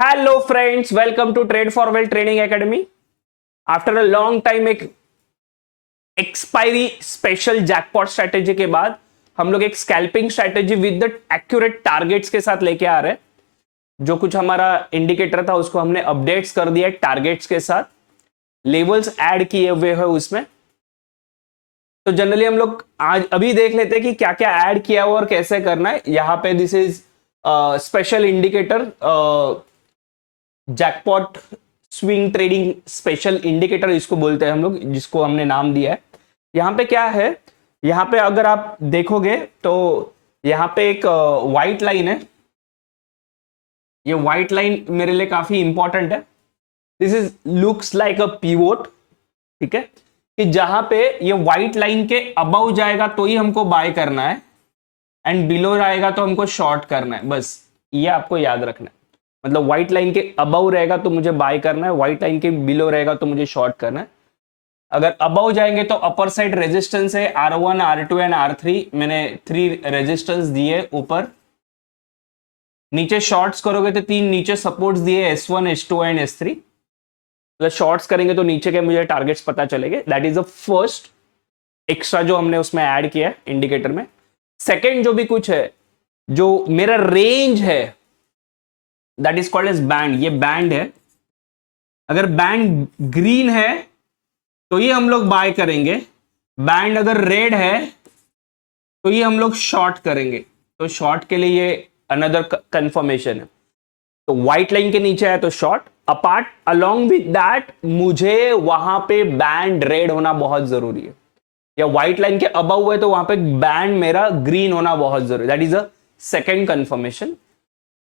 Hello friends, welcome to trade for well training academy. After a long time एक expiry special jackpot strategy के बाद हम लोग एक scalping strategy with the accurate targets के साथ लेके आ रहे हैं। जो कुछ हमारा इंडिकेटर था उसको हमने अपडेट्स कर दिया टारगेट्स के साथ, लेवल्स ऐड किए हुए हैं उसमें। तो जनरली हम लोग आज अभी देख लेते हैं कि क्या क्या ऐड किया हुआ और कैसे करना है। यहाँ पे this is special indicator, jackpot swing trading special indicator इसको बोलते हैं हम लोग, जिसको हमने नाम दिया है। यहां पे क्या है, यहां पे अगर आप देखोगे तो यहां पे एक व्हाइट लाइन है। ये व्हाइट लाइन मेरे लिए काफी इंपॉर्टेंट है। This is looks like a pivot, ठीक है, कि जहां पे ये व्हाइट लाइन के अबव जाएगा तो ही हमको बाय करना है एंड बिलो जाएगा तो हमको शॉर्ट करना है। बस ये आपको याद रखना है। मतलब व्हाइट लाइन के अबव रहेगा तो मुझे बाय करना है, व्हाइट लाइन के बिलो रहेगा तो मुझे शॉर्ट करना है। अगर अबव जाएंगे तो अपर साइड रेजिस्टेंस है R1, R2 एंड R3। मैंने 3 रेजिस्टेंस दिए ऊपर। नीचे शॉर्ट्स करोगे तो 3 नीचे सपोर्ट्स दिए S1, S2 एंड S3। मतलब शॉर्ट्स करेंगे तो नीचे के मुझे टारगेट्स पता चलेंगे। That is the first extra जो हमने उसमें ऐड किया है इंडिकेटर में। सेकेंड जो भी कुछ है, जो मेरा रेंज है, that is called as band. ये बैंड है। अगर बैंड ग्रीन है तो ये हम लोग बाय करेंगे, बैंड अगर रेड है तो ये हम लोग शॉर्ट करेंगे। तो शॉर्ट के लिए ये अनदर कंफर्मेशन है। तो व्हाइट लाइन के नीचे है तो short. Apart along with that मुझे वहां पे बैंड रेड होना बहुत जरूरी है, या व्हाइट लाइन के अबव है तो वहां पे बैंड मेरा ग्रीन होना बहुत जरूरी है। That is a second confirmation.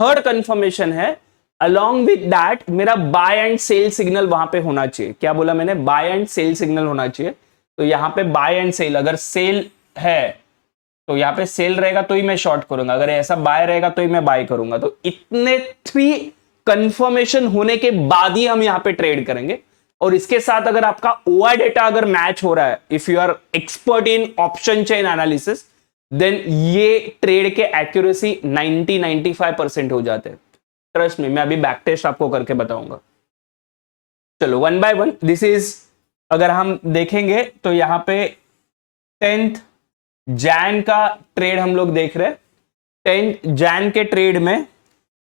Third confirmation है, अलोंग विद दैट मेरा बाय एंड सेल सिग्नल वहां पे होना चाहिए। क्या बोला मैंने? बाय एंड सेल सिग्नल होना चाहिए। तो यहां पे बाय एंड सेल, अगर सेल है तो यहां पे सेल रहेगा तो ही मैं शॉर्ट करूंगा, अगर ऐसा बाय रहेगा तो ही मैं बाय करूंगा। तो इतने 3 कंफर्मेशन होने के बाद ही हम यहां पे ट्रेड करेंगे। और इसके साथ अगर आपका ओआई डेटा अगर मैच हो रहा है, if you are expert in option chain analysis, then ये ट्रेड के एक्यूरेसी 90-95% हो जाते हैं। ट्रस्ट में, मैं अभी बैक टेस्ट आपको करके बताऊंगा। चलो one by one. This is, अगर हम देखेंगे तो यहां पे 10th जैन का ट्रेड हम लोग देख रहे हैं। 10th जैन के ट्रेड में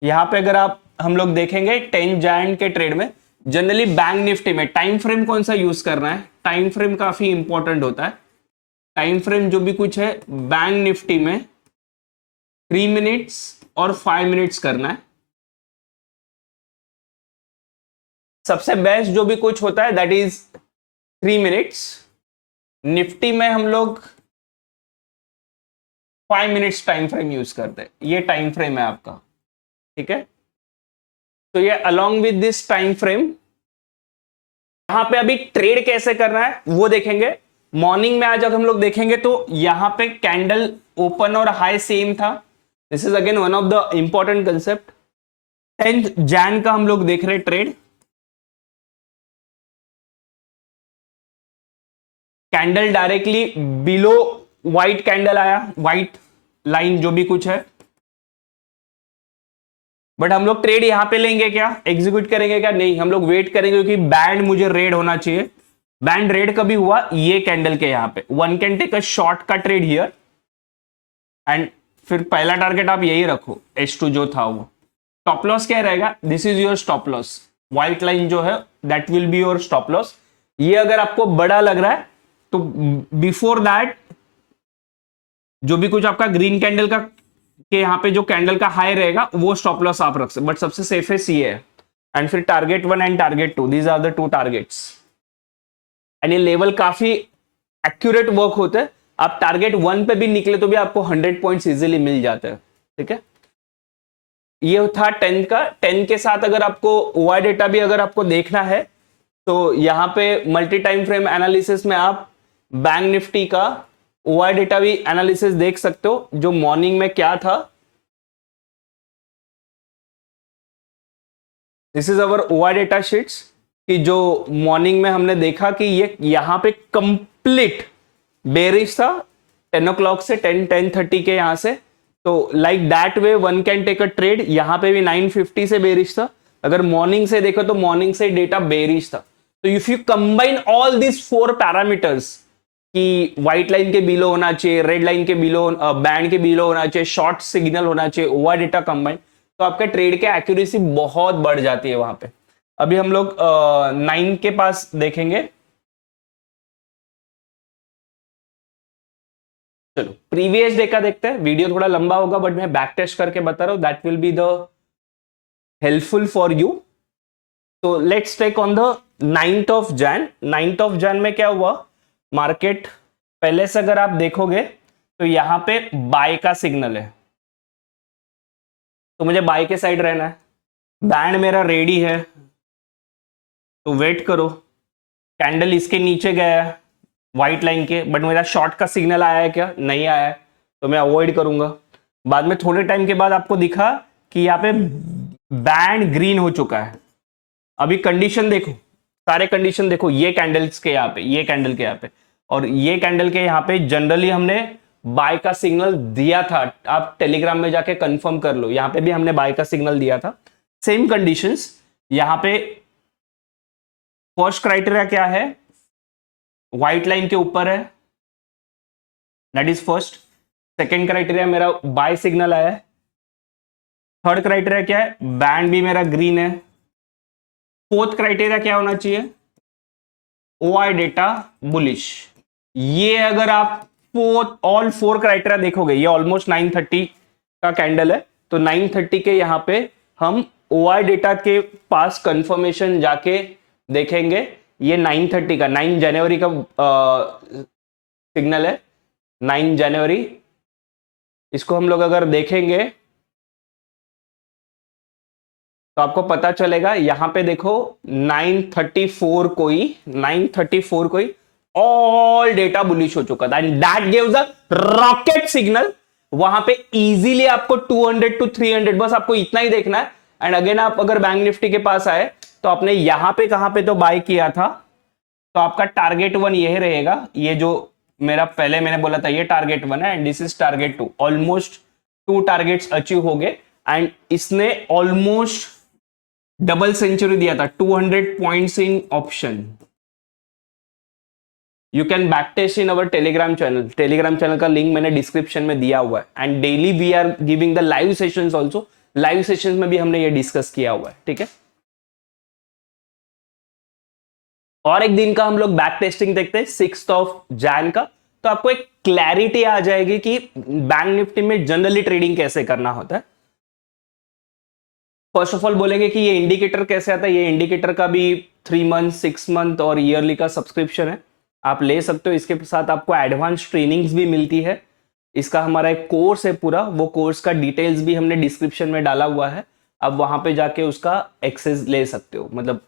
यहां पे अगर आप हम लोग देखेंगे 10th जैन के ट्रेड में जनरली बैंक निफ्टी में टाइम फ्रेम कौन सा यूज करना है? टाइम फ्रेम काफी इंपॉर्टेंट होता है। टाइम फ्रेम जो भी कुछ है बैंक निफ्टी में 3 मिनट्स और 5 मिनट्स करना है। सबसे बेस्ट जो भी कुछ होता है दैट इज 3 मिनट्स। निफ्टी में हम लोग 5 मिनट्स टाइम फ्रेम यूज करते हैं। ये टाइम फ्रेम है आपका, ठीक है। तो ये along with this time frame, यहां पे अभी ट्रेड कैसे करना है वो देखेंगे। मॉर्निंग में आज अगर हम लोग देखेंगे तो यहां पे कैंडल ओपन और हाई सेम था। This is again one of the important concept. 10th Jain का हम लोग देख रहे trade. Candle directly below white candle आया, व्हाइट लाइन जो भी कुछ है। बट हम लोग ट्रेड यहां पे लेंगे क्या, एग्जीक्यूट करेंगे क्या? नहीं, हम लोग वेट करेंगे क्योंकि बैंड मुझे रेड होना चाहिए। बैंड रेड कभी हुआ? ये कैंडल के यहां पे। One can take a short का ट्रेड हियर एंड फिर पहला टारगेट आप यही रखो, H2 जो था वो। स्टॉप लॉस क्या रहेगा? This is your stop loss. White line जो है that will be your stop loss. ये अगर आपको बड़ा लग रहा है तो बिफोर दैट जो भी कुछ आपका ग्रीन कैंडल का के यहाँ पे जो कैंडल का हाई रहेगा वो स्टॉप लॉस आप रख सकते, बट सबसे सेफेस्ट ये है। एंड फिर target 1 and target 2, these are the 2 targets. And ये लेवल काफी एक्यूरेट वर्क होते हैं। आप टारगेट 1 पे भी निकले तो भी आपको 100 पॉइंट्स इजीली मिल जाते हैं, ठीक है। ये था 10 का। 10 के साथ अगर आपको ओआई डेटा भी अगर आपको देखना है तो यहां पे मल्टी टाइम फ्रेम एनालिसिस में आप बैंक निफ्टी का ओआई डेटा भी एनालिसिस देख सकते हो, जो मॉर्निंग में क्या था। This is our OI data sheets, कि जो मॉर्निंग में हमने देखा कि ये यहां पे कंप्लीट बेरिश था 10 o'clock से 10-10:30 के यहां से। तो like that way one can take a trade. यहां पे भी 950 से बेरिश था, अगर मॉर्निंग से देखो तो मॉर्निंग से डेटा बेरिश था। तो if you combine all this 4 parameters कि व्हाइट लाइन के बिलो होना चाहिए, रेड लाइन के बिलो, बैंड के बिलो होना चाहिए, शॉर्ट सिग्नल होना चाहिए, ओआर डेटा कंबाइन, तो आपके ट्रेड के एक्यूरेसी बहुत बढ़ जाती है वहां पे। अभी हम लोग 9 के पास देखेंगे। चलो प्रीवियस डे का देखते हैं, वीडियो थोड़ा लंबा होगा बट मैं बैक टेस्ट करके बता रहा हूं, that will be the helpful for you. तो let's take on the 9th of Jan. 9th of Jan में क्या हुआ, मार्केट पहले से अगर आप देखोगे तो यहां पे बाय का सिग्नल है, तो मुझे बाय के साइड रहना है। बैंड मेरा रेडी है, तो वेट करो। कैंडल इसके नीचे गया है व्हाइट लाइन के, बट मेरा शॉर्ट का सिग्नल आया है क्या, नहीं आया है, तो मैं अवॉइड करूंगा। बाद में थोड़े टाइम के बाद आपको दिखा कि यहाँ पे बैंड ग्रीन हो चुका है। अभी कंडीशन देखो, सारे कंडीशन देखो, ये कैंडल्स के यहाँ पे, ये कैंडल के यहाँ पे और ये कैंडल के यहाँ पे जनरली हमने बाय का सिग्नल दिया था। आप टेलीग्राम में जाके कंफर्म कर लो, यहाँ पे भी हमने बाय का सिग्नल दिया था। सेम कंडीशंस यहाँ पे। फर्स्ट क्राइटेरिया क्या है, व्हाइट लाइन के ऊपर है, that is first. Second criteria मेरा बाय सिग्नल आया है। थर्ड क्राइटेरिया क्या है, बैंड भी मेरा ग्रीन है। फोर्थ क्राइटेरिया क्या होना चाहिए, ओआई डेटा बुलिश। ये अगर आप ऑल 4 क्राइटेरिया देखोगे, ये ऑलमोस्ट 9:30 का कैंडल है, तो 9:30 के यहां पे हम ओआई डेटा के पास कंफर्मेशन जाके देखेंगे। ये 9:30 का 9 जनवरी का सिग्नल है, 9 जनवरी। इसको हम लोग अगर देखेंगे तो आपको पता चलेगा, यहां पे देखो 9:34 कोई ऑल डेटा बुलिश हो चुका था, and that gives a rocket signal. वहां पे इजीली आपको 200 to 300, बस आपको इतना ही देखना है। एंड अगेन आप अगर बैंक निफ्टी के पास आए तो आपने यहां पे कहां पे तो बाय किया था, तो आपका टारगेट 1 यही रहेगा। ये जो मेरा पहले मैंने बोला था, ये टारगेट 1 है and this is target 2। Almost 2 targets achieve हो गए एंड इसने ऑलमोस्ट डबल सेंचुरी दिया था, 200 points in option. You can back test in our Telegram channel. Telegram channel का लिंक मैंने डिस्क्रिप्शन में दिया हुआ है and daily we are giving the live sessions also. Live sessions में भी हमने ये डिस्कस किया हुआ है, ठीक है। और एक दिन का हम लोग बैक टेस्टिंग देखते हैं 6th ऑफ जैन का, तो आपको एक क्लैरिटी आ जाएगी कि बैंक निफ्टी में जनरली ट्रेडिंग कैसे करना होता है। फर्स्ट ऑफ ऑल बोलेंगे कि ये इंडिकेटर कैसे आता है। ये इंडिकेटर का भी 3 मंथ, 6 मंथ और ईयरली का सब्सक्रिप्शन है, आप ले सकते हो। इसके साथ आपको एडवांस ट्रेनिंग्स भी मिलती है। इसका हमारा एक कोर्स है पूरा, वो कोर्स का डिटेल्स भी हमने डिस्क्रिप्शन में डाला हुआ है। अब वहां पे जाके उसका एक्सेस ले सकते हो, मतलब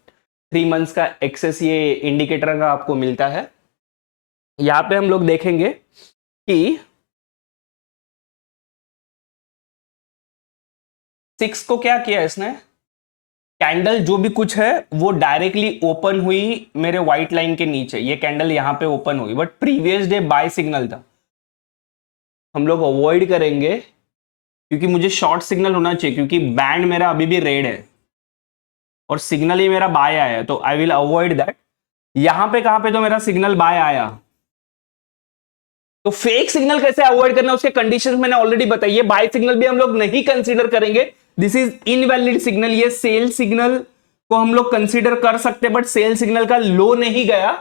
3 मंथ्स का एक्सेस ये इंडिकेटर का आपको मिलता है। यहाँ पे हम लोग देखेंगे कि 6 को क्या किया इसने, कैंडल जो भी कुछ है वो डायरेक्टली ओपन हुई मेरे व्हाइट लाइन के नीचे। ये कैंडल यहां पे ओपन हुई, but previous day buy signal था। हम लोग अवॉइड करेंगे क्योंकि मुझे शॉर्ट सिग्नल होना चाहिए, क्योंकि बैंड मेरा अभी भी रेड है और सिग्नल ही मेरा बाय आया है, तो आई विल अवॉइड दैट। यहां पे कहां पे तो मेरा सिग्नल बाय आया, तो फेक सिग्नल कैसे अवॉइड करना, उसके कंडीशंस मैंने ऑलरेडी बताई है। बाय सिग्नल भी हम लोग नहीं कंसीडर करेंगे, दिस इज इनवैलिड सिग्नल। ये सेल सिग्नल को हम लोग कंसीडर कर सकते हैं, बट सेल सिग्नल का लो नहीं गया,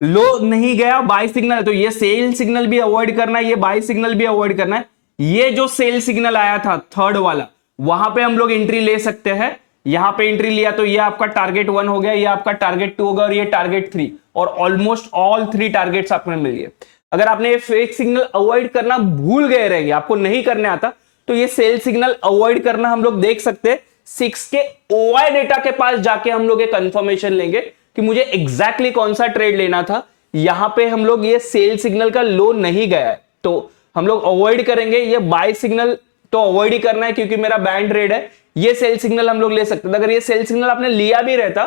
लो नहीं गया, बाय सिग्नल। तो ये सेल सिग्नल भी अवॉइड करना है, ये बाय सिग्नल भी अवॉइड करना है। ये जो सेल सिग्नल आया था थर्ड वाला, वहां पे हम लोग एंट्री ले सकते हैं। यहां पे एंट्री लिया तो ये आपका टारगेट 1 हो गया, ये आपका टारगेट 2 होगा और ये टारगेट 3, और ऑलमोस्ट ऑल 3 टारगेट्स आपको मिल गए। अगर आपने ये फेक सिग्नल अवॉइड करना भूल गए रहेंगे, आपको नहीं करने आता, तो ये सेल सिग्नल अवॉइड करना हम लोग देख सकते हैं। 6 के ओआई डेटा के पास जाके हम लोग एक कंफर्मेशन लेंगे कि मुझे एग्जैक्टली कौन सा ट्रेड लेना था। यहां पे हम लोग ये सेल सिग्नल का लो नहीं गया है, तो हम लोग अवॉइड करेंगे। ये बाय सिग्नल तो अवॉइड ही करना है क्योंकि मेरा बैंड रेड है। ये सेल सिग्नल हम लोग ले सकते थे। अगर ये सेल सिग्नल आपने लिया भी रहता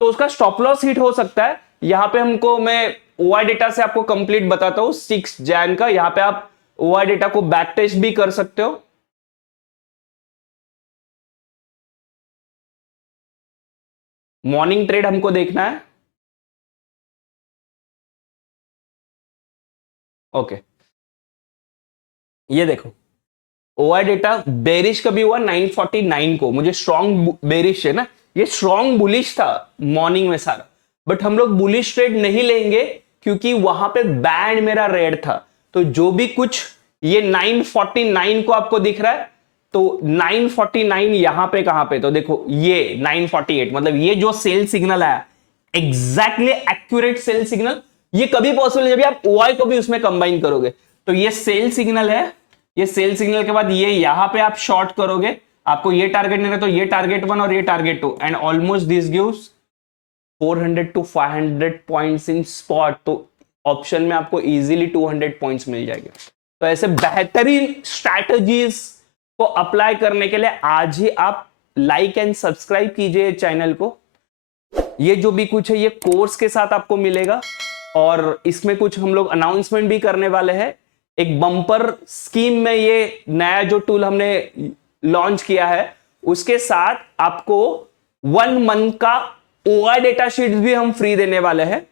तो उसका स्टॉप लॉस हिट हो सकता है। यहां पे हमको, मैं ओआई डेटा से आपको कंप्लीट बताता हूं 6 जैन का। यहां पे आप ओआई डेटा को बैक टेस्ट भी कर सकते हो। मॉर्निंग ट्रेड हमको देखना है। ओके, ये देखो ओआई डेटा बेरिश कभी हुआ 949 को, मुझे स्ट्रॉन्ग बेरिश है ना, ये स्ट्रॉन्ग बुलिश था मॉर्निंग में सारा, बट हम लोग बुलिश ट्रेड नहीं लेंगे क्योंकि वहां पे बैंड मेरा रेड था। तो जो भी कुछ ये 949 को आपको दिख रहा है, तो 949 यहां पे कहां पे, तो देखो ये 948, मतलब ये जो सेल सिग्नल आया एग्जैक्टली एक्यूरेट सेल सिग्नल, ये कभी पॉसिबल है जब आप ओआई को भी उसमें कंबाइन करोगे। तो ये सेल सिग्नल है, ये सेल सिग्नल के बाद ये यहां पे आप शॉर्ट करोगे, आपको ये टारगेट नहीं रहा तो ये टारगेट 1 और ये target 2, and almost this gives 400 to 500 points in spot. तो ऑप्शन में आपको इजीली 200 पॉइंट्स मिल जाएंगे। तो ऐसे बेहतरीन स्ट्रैटेजीज को अप्लाई करने के लिए आज ही आप लाइक एंड सब्सक्राइब कीजिए चैनल को। ये जो भी कुछ है ये कोर्स के साथ आपको मिलेगा, और इसमें कुछ हम लोग अनाउंसमेंट भी करने वाले हैं। एक बम्पर स्कीम में ये नया जो टूल हमने लॉन्च किया है, उसके साथ आपको 1 मंथ का ओआई डेटा शीट भी हम फ्री देने वाले हैं।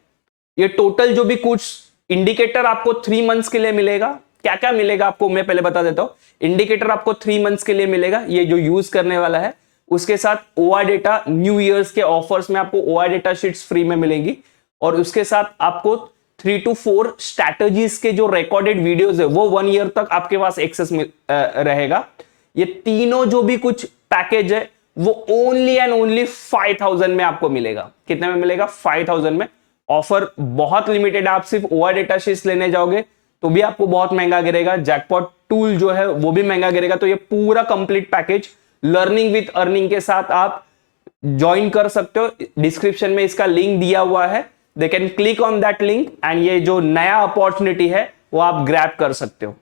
ये टोटल जो भी कुछ इंडिकेटर आपको 3 मंथ्स के लिए मिलेगा। क्या क्या मिलेगा आपको मैं पहले बता देता हूं। इंडिकेटर आपको 3 मंथ्स के लिए मिलेगा, ये जो यूज करने वाला है। उसके साथ ओआई डेटा न्यू ईयर्स के ऑफर्स में आपको ओआई डेटा शीट्स फ्री में मिलेंगी, और उसके साथ आपको 3 to 4 स्ट्रैटेजीज के जो रिकॉर्डेड वीडियोस है वो 1 ईयर तक आपके पास एक्सेस रहेगा। ये तीनों जो भी कुछ पैकेज है वो ओनली एंड ओनली 5000 में आपको मिलेगा। कितने में मिलेगा? 5000 में। ऑफर बहुत लिमिटेड है, आप सिर्फ ओआई डेटा शीट्स लेने जाओगे तो भी आपको बहुत महंगा गिरेगा, जैकपॉट टूल जो है वो भी महंगा गिरेगा। तो ये पूरा complete package learning with earning के साथ आप ज्वाइन कर सकते हो। डिस्क्रिप्शन में इसका लिंक दिया हुआ है, they can click on that link and ये जो नया अपॉर्चुनिटी है वो आप ग्रैब कर सकते हो।